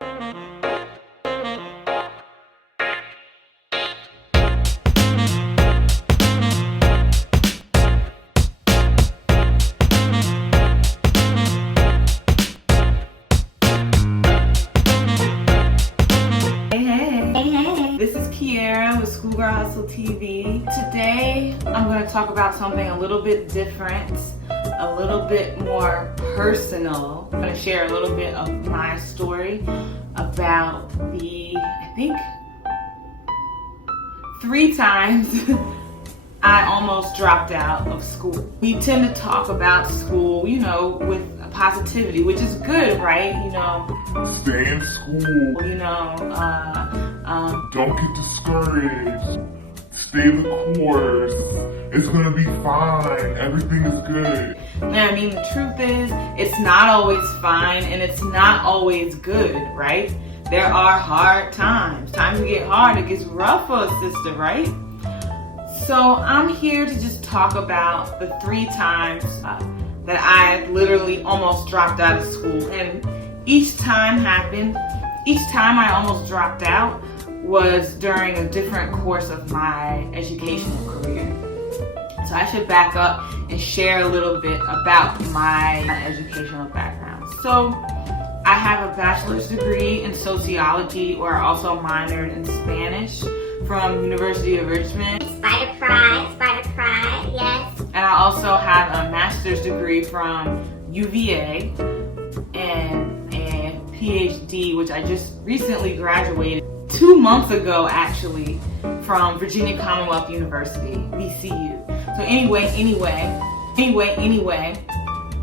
This is Kiera with Schoolgirl Hustle TV. Today, I'm going to talk about something a little bit different, a little bit more personal. I'm going to share a little bit of my story about I think, 3 times I almost dropped out of school. We tend to talk about school, with positivity, which is good, right? Stay in school. Don't get discouraged. Stay the course. It's gonna be fine. Everything is good. I mean, the truth is, it's not always fine and it's not always good, right? There are hard times. Times get hard. It gets rough for a sister, right? So I'm here to just talk about the 3 times that I literally almost dropped out of school. And each time I almost dropped out was during a different course of my educational career. So I should back up and share a little bit about my educational background. So I have a bachelor's degree in sociology, where I also minored in Spanish from University of Richmond. Spider Pride, yes. And I also have a master's degree from UVA and a PhD, which I just recently graduated 2 months ago, actually, from Virginia Commonwealth University, VCU. So anyway,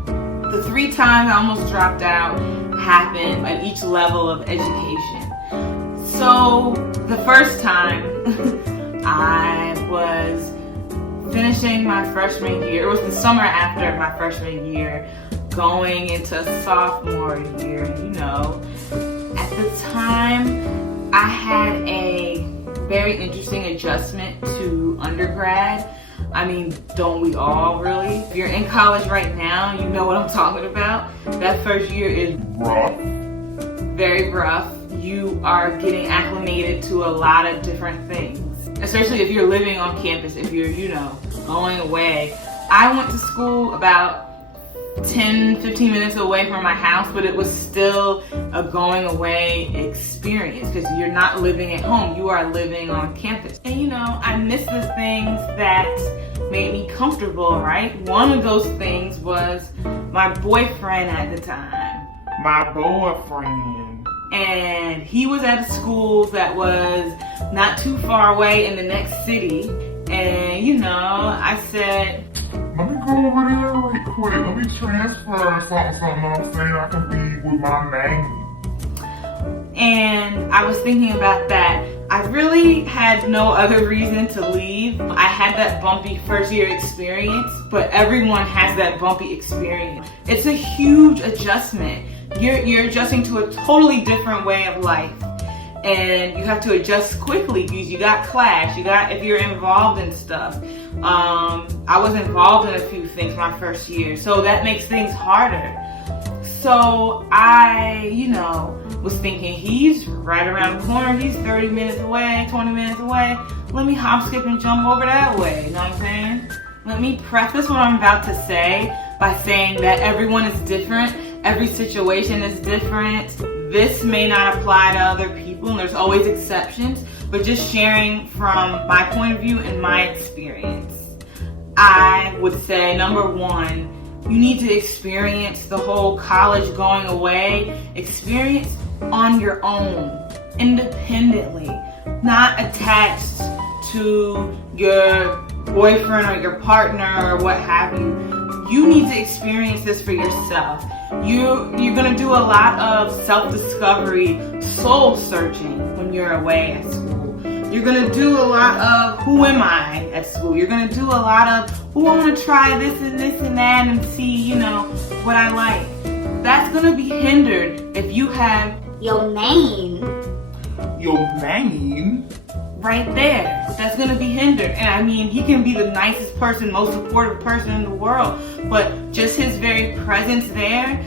the 3 times I almost dropped out happened at each level of education. So the first time I was finishing my freshman year. It was the summer after my freshman year, going into sophomore year. At the time, I had a very interesting adjustment to undergrad. I mean, don't we all really? If you're in college right now, you know what I'm talking about. That first year is rough. Very rough. You are getting acclimated to a lot of different things, especially if you're living on campus, if you're, going away. I went to school about 10-15 minutes away from my house, but it was still a going away experience because you're not living at home, you are living on campus. And I miss the things that made me comfortable, right? One of those things was my boyfriend at the time. My boyfriend. And he was at a school that was not too far away in the next city. And I said, let me go over there right quick. Let me transfer something I'm saying I can be with my man. And I was thinking about that. I really had no other reason to leave. I had that bumpy first year experience, but everyone has that bumpy experience. It's a huge adjustment. You're adjusting to a totally different way of life. And you have to adjust quickly because you got class, if you're involved in stuff. I was involved in a few things my first year, so that makes things harder. So I, was thinking, he's right around the corner, he's 30 minutes away, 20 minutes away. Let me hop, skip, and jump over that way, you know what I'm saying? Let me preface what I'm about to say by saying that everyone is different, every situation is different. This may not apply to other people, and there's always exceptions, but just sharing from my point of view and my experience. I would say, number 1, you need to experience the whole college going away experience on your own, independently, not attached to your boyfriend or your partner or what have you. You need to experience this for yourself. You're going to do a lot of self-discovery, soul searching when you're away at school. You're going to do a lot of who am I at school. You're going to do a lot of I want to try this and this and that and see, what I like. That's going to be hindered if you have your name right there. That's going to be hindered. And I mean, he can be the nicest person, most supportive person in the world, but just his very presence there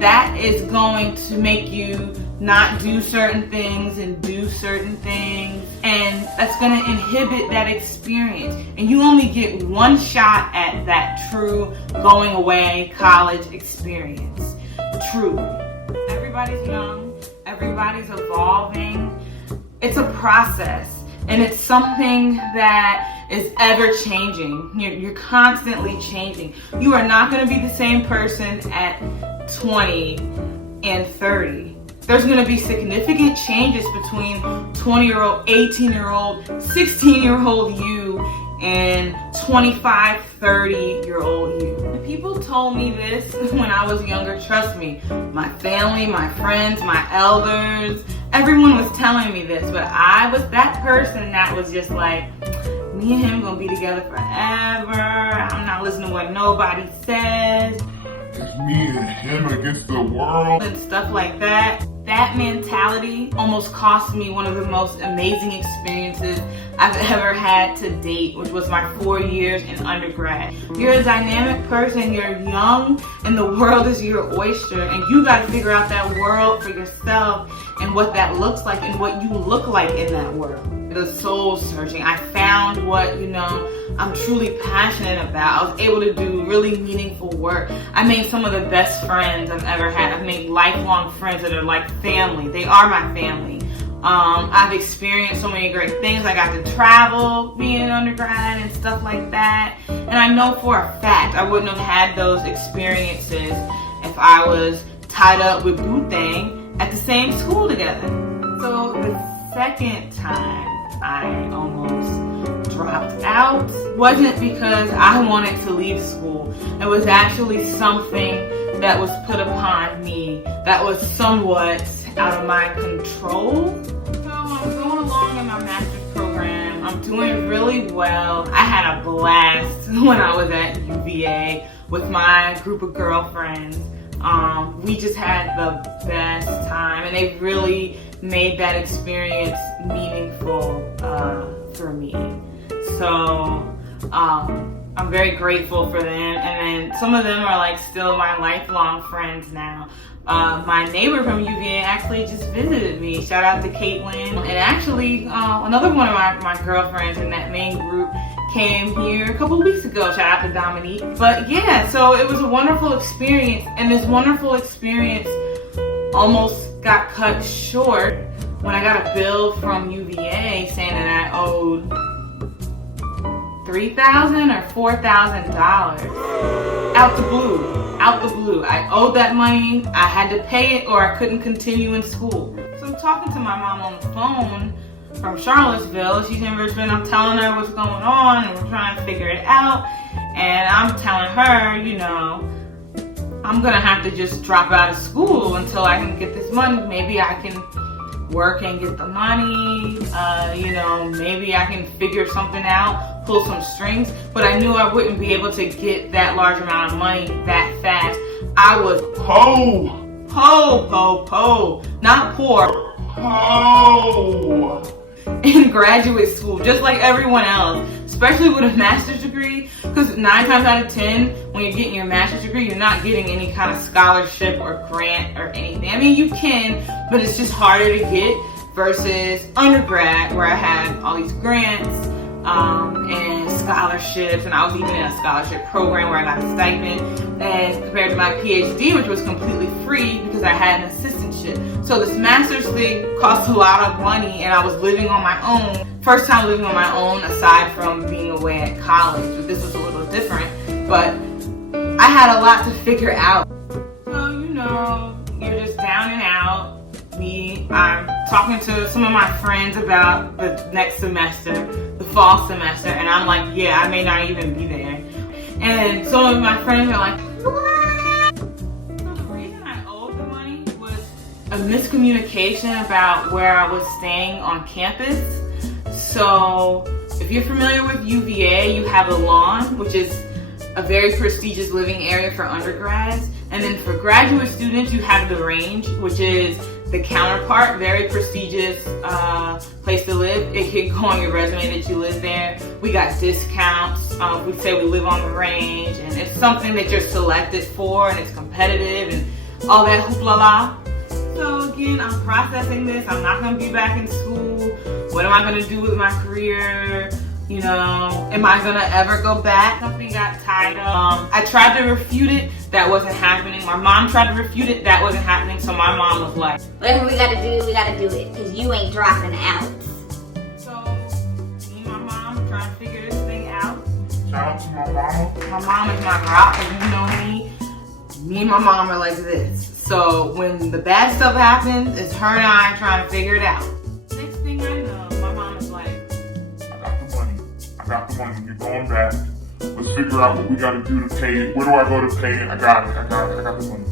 that is going to make you not do certain things and do certain things, and that's going to inhibit that experience. And you only get one shot at that true going away college experience. Truly. Everybody's young, everybody's evolving. It's a process, and it's something that is ever changing. You're constantly changing. You are not going to be the same person at 20 and 30. There's going to be significant changes between 20-year-old, 18-year-old, 16-year-old you and 25, 30-year-old you. And people told me this when I was younger. Trust me, my family, my friends, my elders, everyone was telling me this, but I was that person that was just like, me and him gonna be together forever. I'm not listening to what nobody says. It's me and him against the world. And stuff like that. That mentality almost cost me one of the most amazing experiences I've ever had to date, which was my 4 years in undergrad. You're a dynamic person, you're young, and the world is your oyster, and you gotta figure out that world for yourself and what that looks like and what you look like in that world. The soul searching. I found what, I'm truly passionate about. I was able to do really meaningful work. I made some of the best friends I've ever had. I've made lifelong friends that are like family. They are my family. I've experienced so many great things. I got to travel being an undergrad and stuff like that. And I know for a fact I wouldn't have had those experiences if I was tied up with Boo-Thang at the same school together. So the second time I almost dropped out wasn't because I wanted to leave school. It was actually something that was put upon me that was somewhat out of my control. So I'm going along in my master's program. I'm doing really well. I had a blast when I was at UVA with my group of girlfriends. We just had the best time, and they really made that experience meaningful for me. So I'm very grateful for them, and then some of them are like still my lifelong friends now. My neighbor from UVA actually just visited me. Shout out to Caitlin. And actually another one of my girlfriends in that main group came here a couple weeks ago. Shout out to Dominique. But yeah, so it was a wonderful experience, and this wonderful experience almost got cut short when I got a bill from UVA saying that I owed $3,000 or $4,000 out the blue. I owed that money. I had to pay it or I couldn't continue in school. So I'm talking to my mom on the phone from Charlottesville. She's in Richmond. I'm telling her what's going on, and we're trying to figure it out. And I'm telling her, I'm gonna have to just drop out of school until I can get this money. Maybe I can work and get the money. Maybe I can figure something out, pull some strings. But I knew I wouldn't be able to get that large amount of money that fast. I was po, not poor. In graduate school, just like everyone else, especially with a master's degree, because 9 times out of 10, when you're getting your master's degree, you're not getting any kind of scholarship or grant or anything. I mean, you can, but it's just harder to get versus undergrad, where I had all these grants and scholarships, and I was even in a scholarship program where I got a stipend, and compared to my PhD, which was completely free because I had an assistantship. So this master's thing cost a lot of money, and I was living on my own. First time living on my own aside from being away at college, but this was a little different. But I had a lot to figure out. So, you're just down and out. I'm talking to some of my friends about the next semester, the fall semester, and I'm like, yeah, I may not even be there. And some of my friends are like, what? So the reason I owed the money was a miscommunication about where I was staying on campus. So if you're familiar with UVA, you have the Lawn, which is a very prestigious living area for undergrads. And then for graduate students, you have the Range, which is the counterpart, very prestigious place to live. It can go on your resume that you live there. We got discounts. We say we live on the Range, and it's something that you're selected for, and it's competitive. And all that hoopla la. So again, I'm processing this. I'm not gonna be back in school. What am I gonna do with my career? You know, am I gonna ever go back? Something got tied up. I tried to refute it, that wasn't happening. My mom tried to refute it, that wasn't happening. So my mom was like, whatever we gotta do it, because you ain't dropping out. so me and my mom trying to figure this thing out. Shout out to my mama. My mom is my rock, if you know me and my mom are like this. So when the bad stuff happens, it's her and I trying to figure it out. Next thing I know, my mom is like, I got the money. You're going back. Let's figure out what we gotta do to pay it. Where do I go to pay it? I got the money.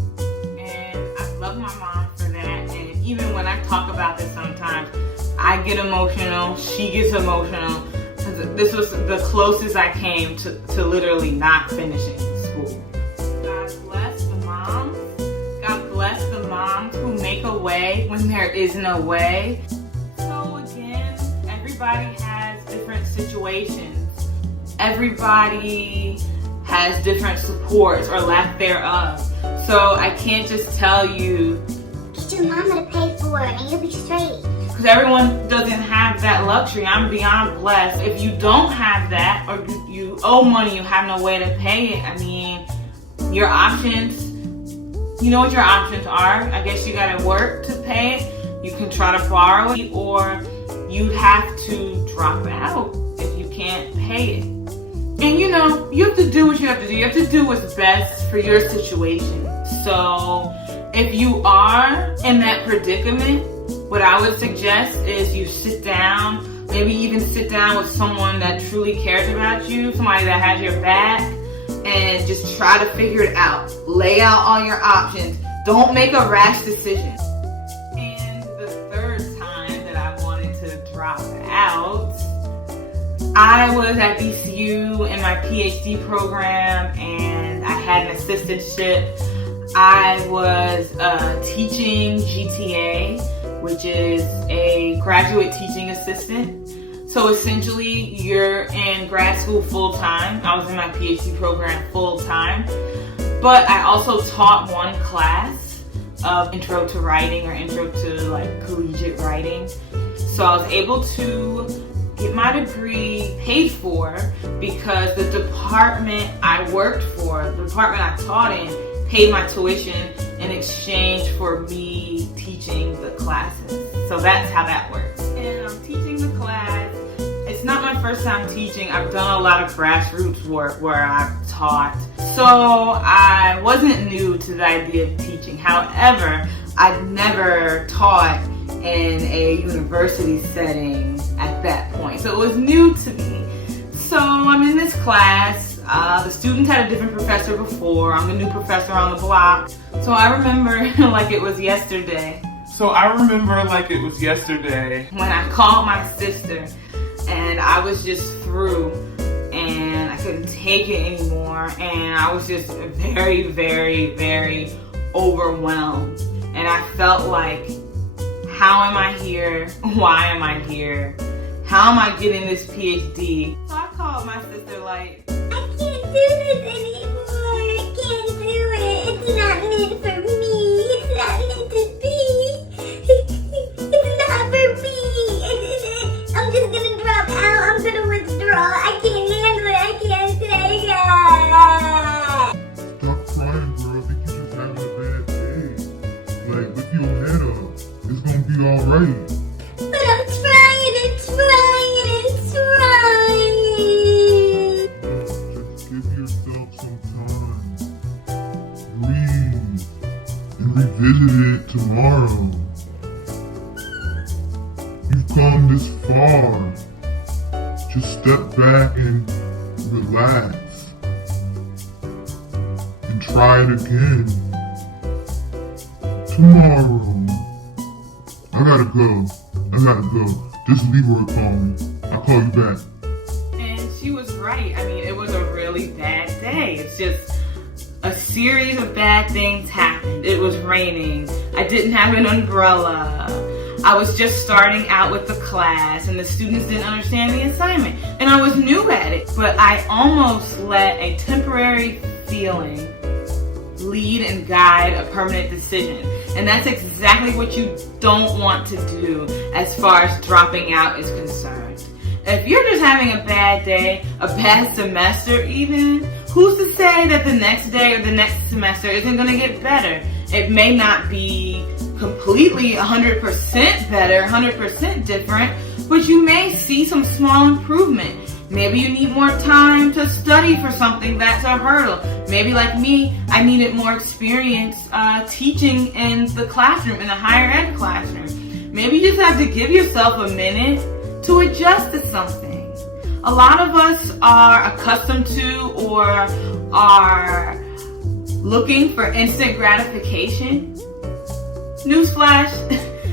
and I love my mom for that. And even when I talk about this sometimes, I get emotional, she gets emotional. Because this was the closest I came to literally not finishing school. God bless the moms. God bless the moms who make a way when there is no way. So again, everybody has different situations. Everybody has different supports or lack thereof. So I can't just tell you, Get your mama to pay for it and you'll be straight. because everyone doesn't have that luxury. I'm beyond blessed. If you don't have that, or you owe money, you have no way to pay it, I mean, your options, you know what your options are. I guess you gotta work to pay it. You can try to borrow it, or you have to drop out if you can't pay it. And you know, you have to do what you have to do. You have to do what's best for your situation. So if you are in that predicament, what I would suggest is you sit down, maybe even sit down with someone that truly cares about you, somebody that has your back, and just try to figure it out. Lay out all your options. Don't make a rash decision. And the third time that I wanted to drop out, I was at BCU in my PhD program and I had an assistantship. I was teaching GTA, which is a graduate teaching assistant. So essentially, you're in grad school full-time. I was in my PhD program full-time. But I also taught one class of intro to writing or intro to like collegiate writing. So I was able to get my degree paid for because the department I worked for, the department I taught in, paid my tuition in exchange for me teaching the classes. So that's how that works. And I'm teaching the class. It's not my first time teaching. I've done a lot of grassroots work where I've taught. So I wasn't new to the idea of teaching. However, I'd never taught in a university setting at that point. So it was new to me. So I'm in this class. The students had a different professor before. I'm the new professor on the block. So I remember like it was yesterday. When I called my sister and I was just through and I couldn't take it anymore. And I was just very, very, very overwhelmed. And I felt like, how am I here? Why am I here? How am I getting this PhD? So I called my sister like, I can't do this anymore. I can't do it. It's not meant for me. It's not meant to be. It's not for me. I'm just gonna drop out. I'm gonna withdraw. I can't handle it. I can't take it. Stop crying, girl. I think you just having a bad day. Like, lift your head up. It's gonna be alright. But I'm trying and trying and trying. Just give yourself some time. Breathe. And revisit it tomorrow. You've come this far. Just step back and relax. And try it again. Tomorrow. I gotta go. Just Leroy called me. I'll call you back. and she was right. I mean, it was a really bad day. It's just a series of bad things happened. It was raining. I didn't have an umbrella. I was just starting out with the class and the students didn't understand the assignment. And I was new at it, but I almost let a temporary feeling lead and guide a permanent decision. And that's exactly what you don't want to do as far as dropping out is concerned. If you're just having a bad day, a bad semester even, who's to say that the next day or the next semester isn't going to get better? It may not be completely 100% better, 100% different, but you may see some small improvement. Maybe you need more time to study for something that's a hurdle. Maybe like me, I needed more experience teaching in the classroom, in the higher ed classroom. Maybe you just have to give yourself a minute to adjust to something. A lot of us are accustomed to or are looking for instant gratification. Newsflash,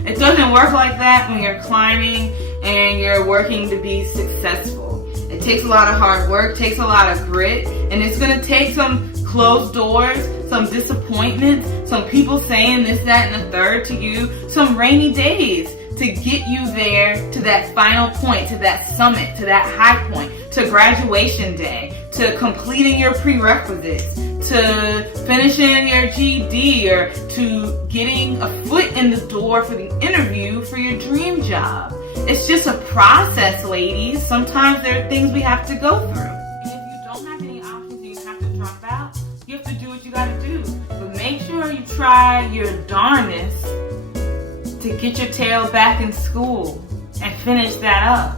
it doesn't work like that when you're climbing and you're working to be successful. It takes a lot of hard work, takes a lot of grit, and it's going to take some closed doors, some disappointments, some people saying this, that, and the third to you, some rainy days to get you there to that final point, to that summit, to that high point, to graduation day, to completing your prerequisites, to finishing your GED, or to getting a foot in the door for the interview for your dream job. It's just a process, ladies. Sometimes there are things we have to go through. And if you don't have any options and you have to drop out, you have to do what you gotta do. But make sure you try your darndest to get your tail back in school and finish that up.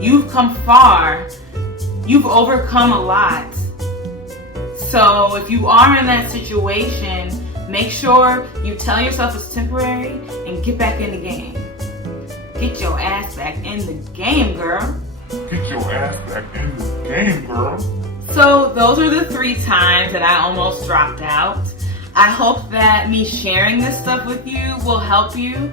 You've come far. You've overcome a lot. So if you are in that situation, make sure you tell yourself it's temporary and get back in the game. Get your ass back in the game, girl. Get your ass back in the game, girl. So those are the 3 times that I almost dropped out. I hope that me sharing this stuff with you will help you.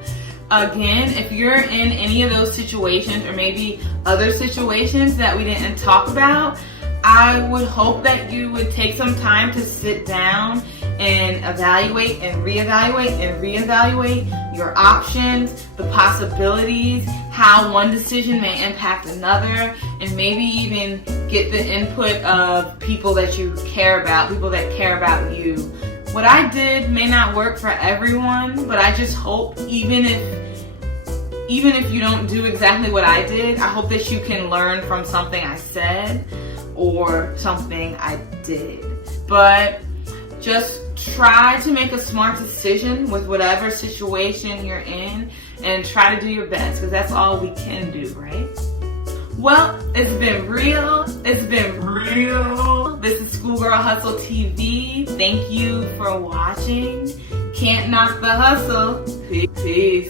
Again, if you're in any of those situations or maybe other situations that we didn't talk about, I would hope that you would take some time to sit down and evaluate and reevaluate and reevaluate your options, the possibilities, how one decision may impact another, and maybe even get the input of people that you care about, people that care about you. What I did may not work for everyone, but I just hope even if you don't do exactly what I did, I hope that you can learn from something I said or something I did. But just try to make a smart decision with whatever situation you're in and try to do your best, because that's all we can do, right? Well, it's been real. It's been real. This is Schoolgirl Hustle TV. Thank you for watching. Can't knock the hustle. Peace.